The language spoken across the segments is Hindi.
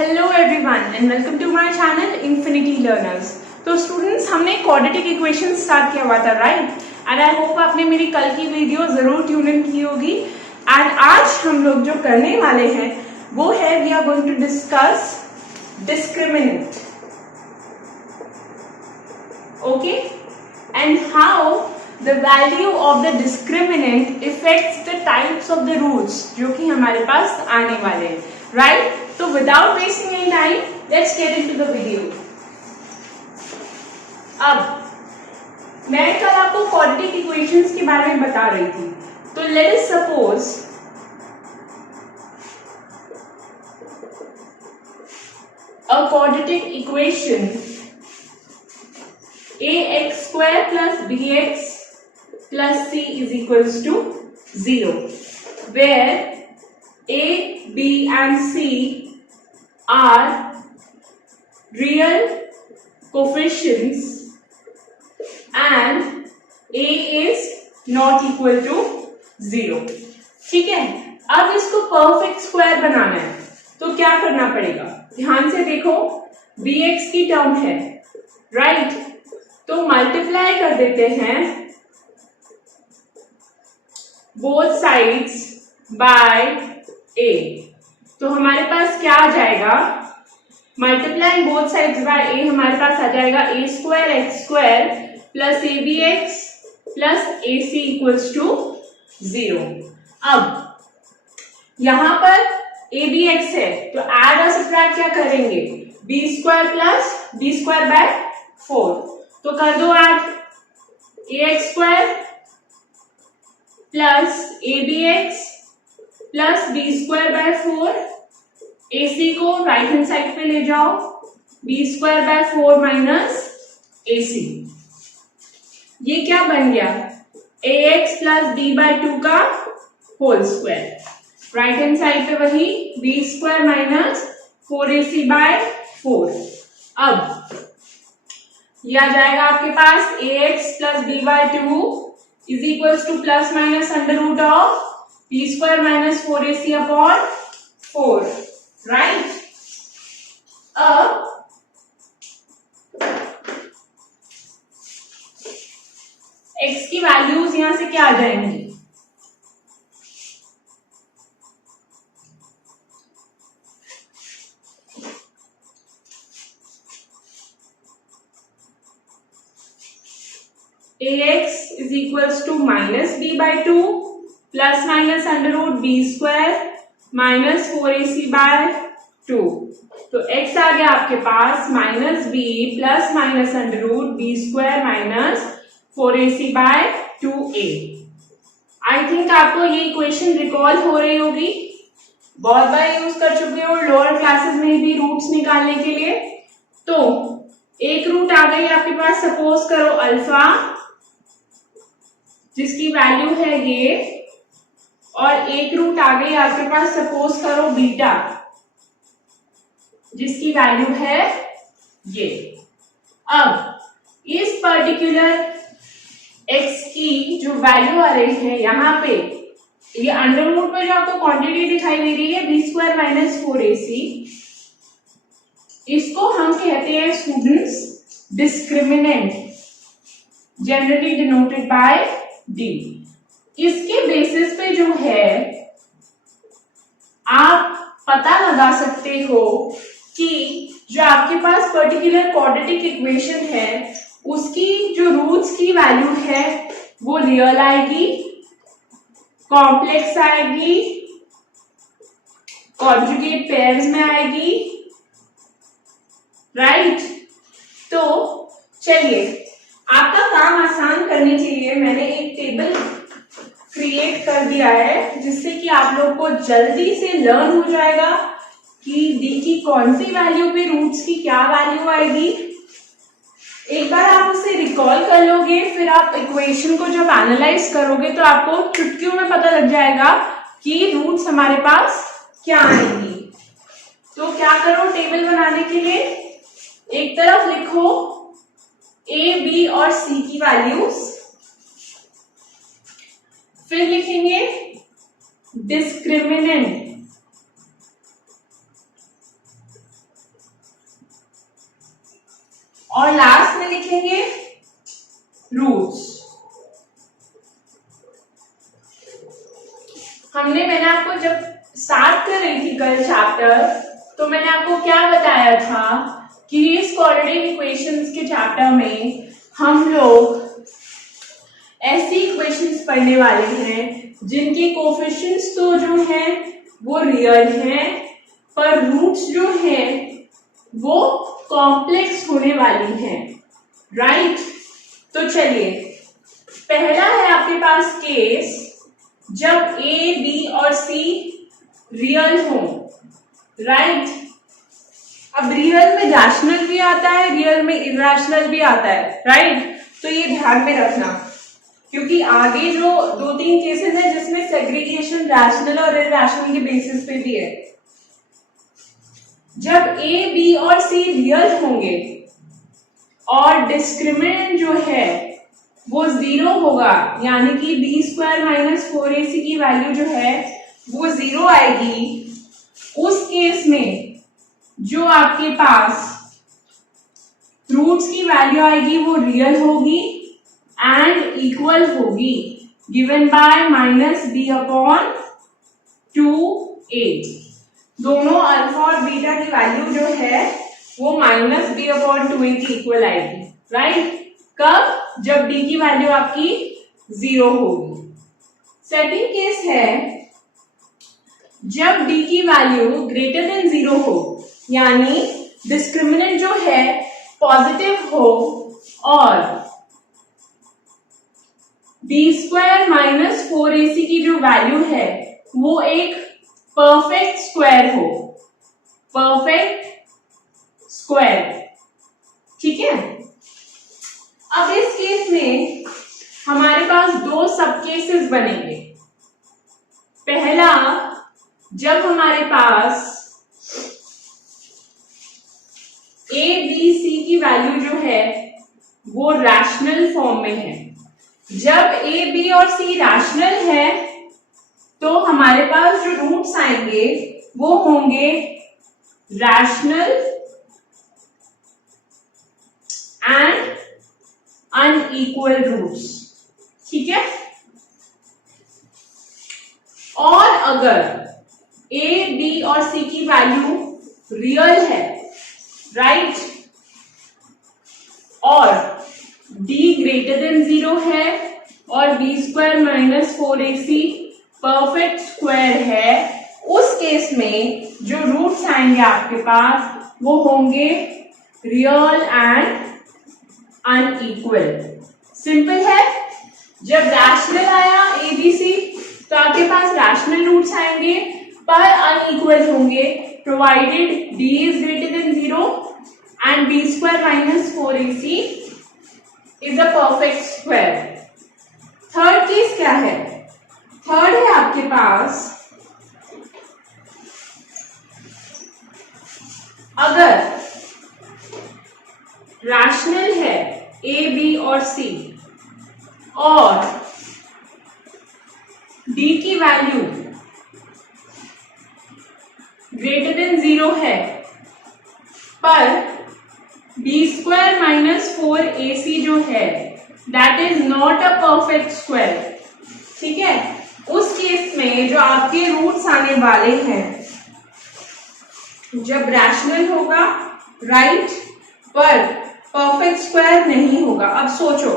Hello everyone and welcome to my channel infinity learners. तो स्टूडेंट्स, हमने क्वाड्रेटिक इक्वेशन स्टार्ट किया हुआ था, राइट? एंड आई होप आपने मेरी कल की वीडियो जरूर ट्यून इन की होगी। एंड आज हम लोग जो करने वाले हैं वो है we are going to discuss discriminant, okay, and how the value of the discriminant affects the types of the roots जो कि हमारे पास आने वाले हैं, right? तो without wasting any time, let's get into the video. अब मैं कल आपको quadratic equations के बारे में बता रही थी, तो let us suppose a quadratic equation ax square plus bx plus c is equals to 0, where a, b and c are real coefficients and a is not equal to 0. ठीक है, अब इसको परफेक्ट स्क्वायर बनाना है तो क्या करना पड़ेगा? ध्यान से देखो, bx की टर्म है, राइट? तो मल्टीप्लाई कर देते हैं बोथ साइड्स बाय a। तो हमारे पास क्या आ जाएगा? Multiply both sides by a, हमारे पास आ जाएगा a square x square plus A B x plus A C equals to 0। अब यहां पर ए बी एक्स है तो ऐड और सब्ट्रैक्ट क्या करेंगे? B square plus B square by 4, तो कर दो add A x square plus A B x plus B square by 4, A C को राइट हैंड साइड पे ले जाओ, B square by 4 minus A C. ये क्या बन गया? A x plus B by 2 का whole square, right hand side पे वही B square minus 4ac bye 4। अब ये आ जाएगा आपके पास a x plus B by 2 is equals to plus minus under root of b square minus 4ac upon 4, right? अब x की वैल्यूज यहां से क्या आ जाएंगी? ax is equals to minus b by 2 plus minus under root b square minus 4ac by 2। तो x आ गया आपके पास minus b plus minus under root b square minus 4ac by 2a। I think आपको ये इक्वेशन रिकॉल हो रही होगी, बहुत बार यूज कर चुके हो लोअर क्लासेस में भी रूट्स निकालने के लिए। तो एक रूट आ गई आपके पास, सपोज करो अल्फा जिसकी वैल्यू है ये, और एक रूट आ गई आपके पास, सपोज करो बीटा जिसकी वैल्यू है ये। अब इस पर्टिकुलर x की जो वैल्यू आ रही है यहाँ पे, ये अंडर रूट में जो आपको क्वांटिटी दिखाई दे रही है बी स्क्वायर माइनस 4ac, इसको हम कहते हैं students discriminant, generally denoted by D. इसके बेसिस पे जो है आप पता लगा सकते हो कि जो आपके पास पर्टिकुलर क्वाड्रेटिक इक्वेशन है उसकी जो रूट्स की वैल्यू है वो रियल आएगी, कॉम्प्लेक्स आएगी, कॉन्जुगेट पेयर्स में आएगी, राइट? तो चलिए, आपका काम आसान करने के लिए मैंने एक टेबल क्रिएट कर दिया है जिससे कि आप लोग को जल्दी से लर्न हो जाएगा कि डी की कौन सी वैल्यू पे रूट्स की क्या वैल्यू आएगी। एक बार आप उसे रिकॉल कर लोगे, फिर आप इक्वेशन को जब एनालाइज करोगे तो आपको चुटकियों में पता लग जाएगा कि रूट्स हमारे पास क्या आएंगी। तो क्या करो, टेबल बनाने के लिए एक तरफ लिखो ए, बी और सी की वैल्यूज, फिर लिखेंगे डिस्क्रिमिनेंट और लास्ट में लिखेंगे रूट्स। मैंने आपको जब स्टार्ट कर रही थी कल चैप्टर, तो मैंने आपको क्या बताया था कि इस क्वाड्रेटिक इक्वेशंस के चैप्टर में हम लोग ऐसी इक्वेशंस पढ़ने वाले हैं जिनके कोफिशिएंट्स तो जो है वो रियल हैं, पर रूट्स जो है वो कॉम्प्लेक्स होने वाली हैं, राइट। तो चलिए, पहला है आपके पास केस जब ए बी और सी रियल हो, राइट। अब रियल में रैशनल भी आता है, रियल में इरैशनल भी आता है, राइट। तो ये ध्यान में रखना, क्योंकि आगे जो 2-3 केसेस है जिसमें सेग्रीगेशन रैशनल और इरैशनल के बेसिस पे भी है। जब ए बी और सी रियल होंगे और डिस्क्रिमिनेंट जो है वो 0 होगा, यानी कि बी स्क्वायर माइनस 4ac की वैल्यू जो है वो 0 आएगी, उस केस में जो आपके पास रूट्स की वैल्यू आएगी वो रियल होगी एंड इक्वल होगी, given by minus B upon 2a। दोनों अल्फा और बीटा की वैल्यू जो है वो माइनस बी अपॉन 2a की इक्वल आएगी, राइट। कब? जब b की वैल्यू आपकी 0 होगी। सेकंड केस है जब b की वैल्यू ग्रेटर देन 0 हो, यानी डिस्क्रिमिनेंट जो है पॉजिटिव हो और b स्क्वायर माइनस 4ac की जो वैल्यू है वो एक परफेक्ट स्क्वायर हो, परफेक्ट स्क्वायर, ठीक है। अब इस केस में हमारे पास 2 सब केसेस बनेंगे। पहला, जब हमारे पास a b c की वैल्यू जो है वो रैशनल फॉर्म में है। जब a b और c रैशनल है तो हमारे पास जो रूट्स आएंगे वो होंगे रैशनल एंड अनइक्वल रूट्स, ठीक है। और अगर a b और c की वैल्यू रियल है, राइट, और d ग्रेटर देन 0 है और b square minus 4ac perfect square है, उस केस में जो रूट्स आएंगे आपके पास वो होंगे रियल एंड अनइक्वल। सिंपल है। जब रैशनल आया ए बी सी तो आपके पास रैशनल रूट्स आएंगे पर अनइक्वल होंगे, provided d is greater than 0 and b square minus 4ac is a perfect square. Third case क्या है? थर्ड है आपके पास अगर रैशनल है a b और c और d की वैल्यू ग्रेटर देन 0 है पर b स्क्वायर माइनस 4ac जो है that is not a perfect square, ठीक है। उस केस में जो आपके रूट्स आने वाले हैं जब रैशनल होगा, राइट, पर परफेक्ट स्क्वायर नहीं होगा। अब सोचो,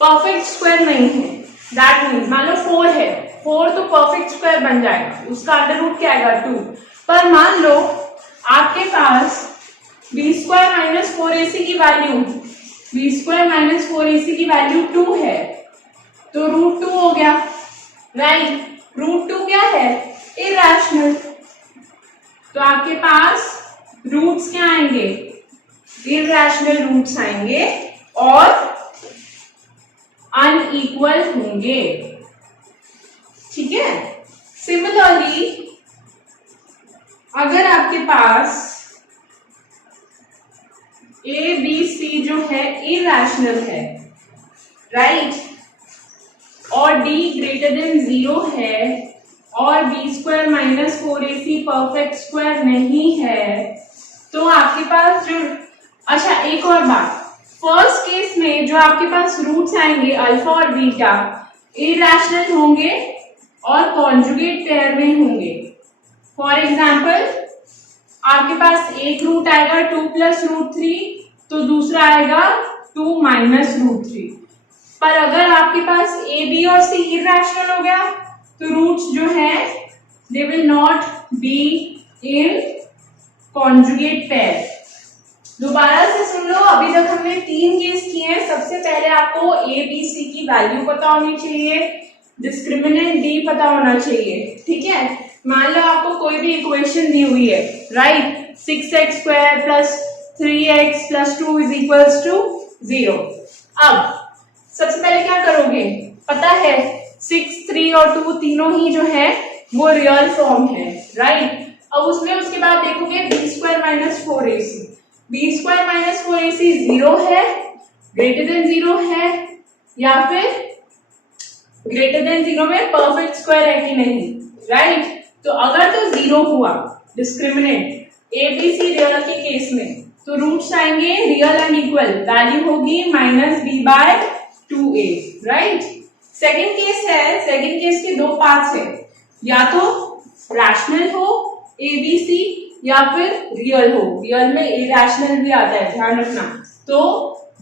परफेक्ट स्क्वायर नहीं है, दैट मीन्स मान लो 4 है, 4 तो परफेक्ट स्क्वायर बन जाएगा, उसका अंडर रूट क्या आएगा 2। पर मान लो आपके पास b स्क्वायर माइनस 4ac की value b square minus 4ac की वैल्यू 2 है, तो रूट 2 हो गया, राइट। रूट 2 क्या है? इरैशनल। तो आपके पास रूट्स क्या आएंगे? इरैशनल रूट्स आएंगे और अनइक्वल होंगे, ठीक है। सिमिलरली अगर आपके पास ए बी सी जो है इरैशनल है, राइट, और d ग्रेटर देन 0 है और b square minus 4ac perfect square नहीं है, तो आपके पास जो, अच्छा एक और बात, फर्स्ट केस में जो आपके पास रूट्स आएंगे अल्फा और बीटा इरैशनल होंगे और कॉन्जुगेट पेयर में होंगे। फॉर एग्जाम्पल आपके पास एक रूट आएगा 2 प्लस रूट 3, तो दूसरा आएगा 2 माइनस रूट 3। पर अगर आपके पास ए बी और सी इरैशनल हो गया तो रूट्स जो है they will not be in conjugate pair. दोबारा से सुन लो, अभी तक हमने 3 केस किए हैं। सबसे पहले आपको ए बी सी की वैल्यू पता होनी चाहिए, डिस्क्रिमिनेंट डी पता होना चाहिए, ठीक है। मान लो आपको कोई भी इक्वेशन दी हुई है, right, 6x² plus 3x plus 2 is equals to 0। अब सबसे पहले क्या करोगे, पता है 6, 3 और 2 तीनों ही जो है वो रियल फॉर्म है, राइट। अब उसमें उसके बाद देखोगे b² minus 4ac, b² minus 4ac 0 है, ग्रेटर देन 0 है, या फिर ग्रेटर देन 0 में परफेक्ट स्क्वायर है कि नहीं, राइट। तो अगर तो 0 हुआ discriminant A B C real के केस में, तो रूट्स आएंगे रियल एंड इक्वल, वैल्यू होगी -b/2a, राइट। सेकंड केस है, सेकंड केस के 2 पार्ट्स है, या तो रैशनल हो ए बी सी या फिर रियल हो। रियल में इरैशनल भी आता है, ध्यान रखना। तो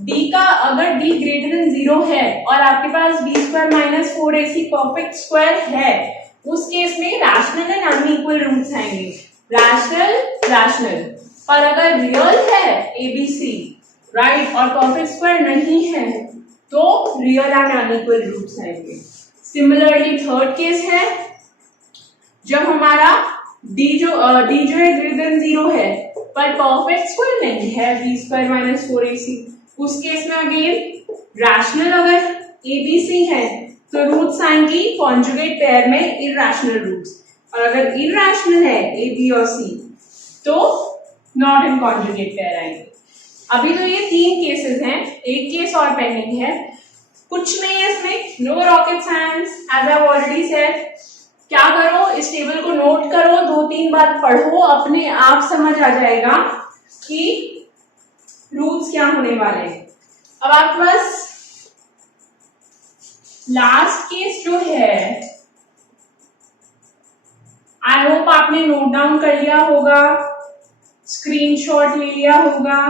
d का अगर d ग्रेटर देन 0 है और आपके पास b² minus 4ac perfect square है, उस केस में रैशनल एंड अनइक्वल रूट्स आएंगे, रैशनल रैशनल। पर अगर रियल है ए बी सी, राइट, और परफेक्ट स्क्वायर नहीं है तो रियल एंड अनइक्वल रूट्स आएंगे। सिमिलरली थर्ड केस है, जब हमारा d जो है ग्रेटर देन 0 है पर परफेक्ट स्क्वायर नहीं है, b² माइनस 4ac, उस केस में अगेन रैशनल अगर ए बी सी है तो रूट्स आएंगी कॉन्जुगेट पेयर में इरैशनल रूट्स, और अगर इरैशनल है ए बी और सी तो नॉट इन कॉन्जुगेट पेयर आएंगे। अभी तो ये 3 केसेस हैं, एक केस और पेंडिंग है, कुछ नहीं है इसमें, no rocket science, as I already said. क्या करो, इस टेबल को नोट करो, 2-3 बार पढ़ो, अपने आप समझ आ जाएगा कि रूट्स क्या होने वाले हैं। अब आपके पास लास्ट केस जो है, आई होप आपने नोट डाउन कर लिया होगा, स्क्रीनशॉट ले लिया होगा।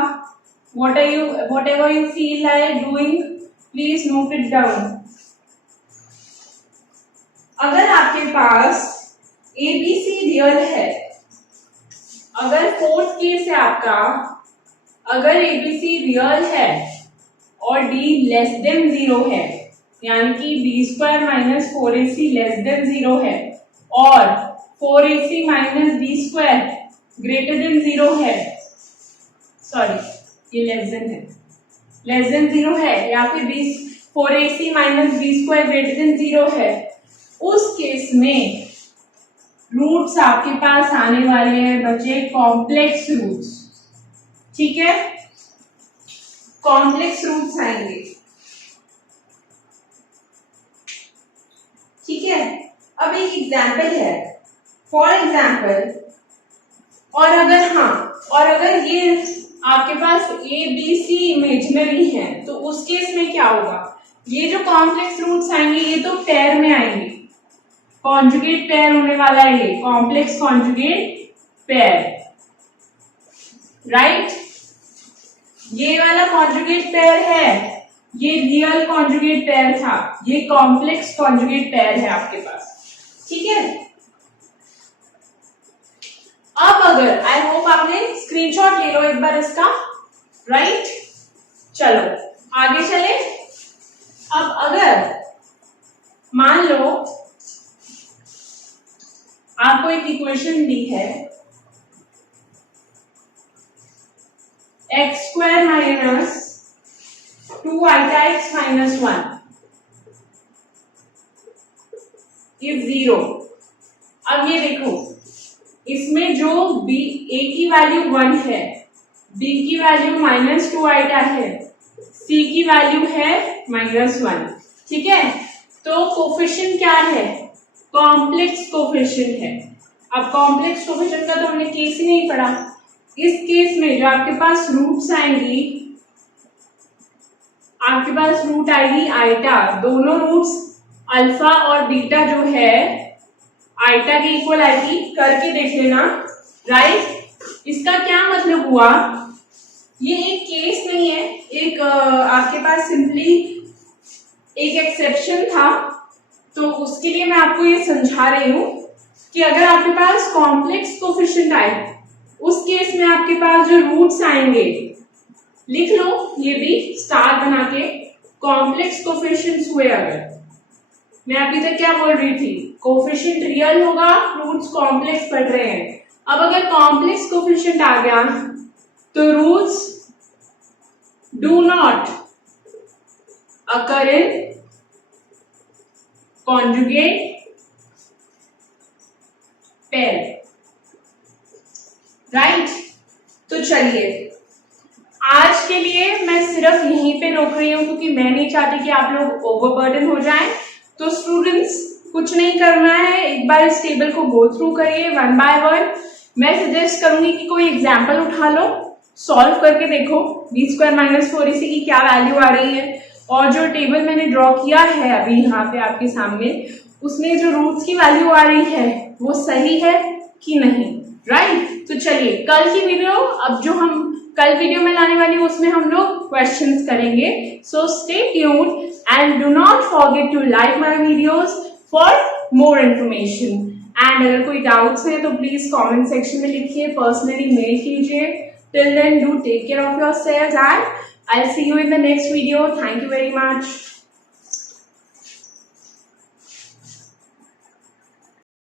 whatever you feel like doing, please note it down. अगर आपके पास ए बी सी रियल है, अगर फोर्थ केस है आपका, अगर ए बी सी रियल है और d लेस देन 0 है, यानी कि b² minus 4ac less than 0 है और 4ac minus b² greater than 0 है, सॉरी ये लेस देन है, लेस देन 0 है, या फिर 4ac minus b² greater than 0 है, उस केस में रूट्स आपके पास आने वाले हैं बच्चे कॉम्प्लेक्स रूट्स, ठीक है, कॉम्प्लेक्स रूट्स आएंगे, ठीक है। अब एक एग्जाम्पल है, फॉर एग्जाम्पल, और अगर ये आपके पास ए बी सी इमेजिनरी है तो उस केस में क्या होगा, ये जो कॉम्प्लेक्स रूट्स आएंगे ये तो पेयर में आएंगे, कॉन्जुगेट पेयर होने वाला है ये, कॉम्प्लेक्स कॉन्जुगेट पेयर, राइट। ये वाला कॉन्जुगेट पेयर है, ये रियल कॉन्जुगेट पेयर था, ये कॉम्प्लेक्स कॉन्जुगेट पेयर है आपके पास, ठीक है। अब अगर आई होप आपने स्क्रीनशॉट ले लो एक बार इसका, राइट। चलो आगे चले। अब अगर मान लो आपको एक इक्वेशन दी है x² minus 2x minus 1 is 0। अब ये देखो, इसमें जो b a की वैल्यू 1 है, b की वैल्यू -2 है, c की वैल्यू है -1, ठीक है। तो कोफिशिएंट क्या है, कॉम्प्लेक्स कोफिशिएंट है। अब कॉम्प्लेक्स कोफिशिएंट का तो हमने केस ही नहीं पढ़ा। इस केस में जो आपके पास रूट्स आएंगी आपके पास रूट आएगी आइटा, दोनों रूट्स अल्फा और बीटा जो है आइटा के इक्वल आएगी, करके देख लेना, राइट। इसका क्या मतलब हुआ, ये एक केस नहीं है, एक आपके पास सिंपली एक एक्सेप्शन था, तो उसके लिए मैं आपको ये समझा रही हूं कि अगर आपके पास कॉम्प्लेक्स कोफिशिएंट आए, उस केस में आपके पास जो रूट्स आएंगे, लिख लो ये भी स्टार बना के, कॉम्प्लेक्स कोफिशिएंट्स हुए अगर, मैं अभी तक क्या बोल रही थी, कोफिशिएंट रियल होगा, रूट्स कॉम्प्लेक्स पढ़ रहे हैं। अब अगर कॉम्प्लेक्स कोफिशिएंट आ गया तो roots do not occur in conjugate pair, right. तो चलिए आज के लिए मैं सिर्फ यहीं पे रोक रही हूं, क्योंकि मैं नहीं चाहती कि आप लोग ओवरबर्डन हो जाएं। तो स्टूडेंट्स कुछ नहीं करना है, एक बार इस टेबल को गो थ्रू करिए वन बाय वन। मैं सजेस्ट करूंगी कि कोई एग्जाम्पल उठा लो, सॉल्व करके देखो बी स्क्वायर माइनस 4ac की क्या वैल्यू आ रही है, और जो टेबल मैंने ड्रॉ किया है अभी यहाँ पे आपके सामने, उसमें जो रूट्स की वैल्यू आ रही है वो सही है कि नहीं, राइट। तो चलिए कल की वीडियो, अब जो हम कल वीडियो में लाने वाली हूँ उसमें हम लोग क्वेश्चंस करेंगे। So stay tuned and do not forget to like my videos for more information. And अगर कोई डाउट्स है तो प्लीज कमेंट सेक्शन में लिखिए, पर्सनली मेल कीजिए। Till then do take care of yourselves and I'll see you in the next video. Thank you very much.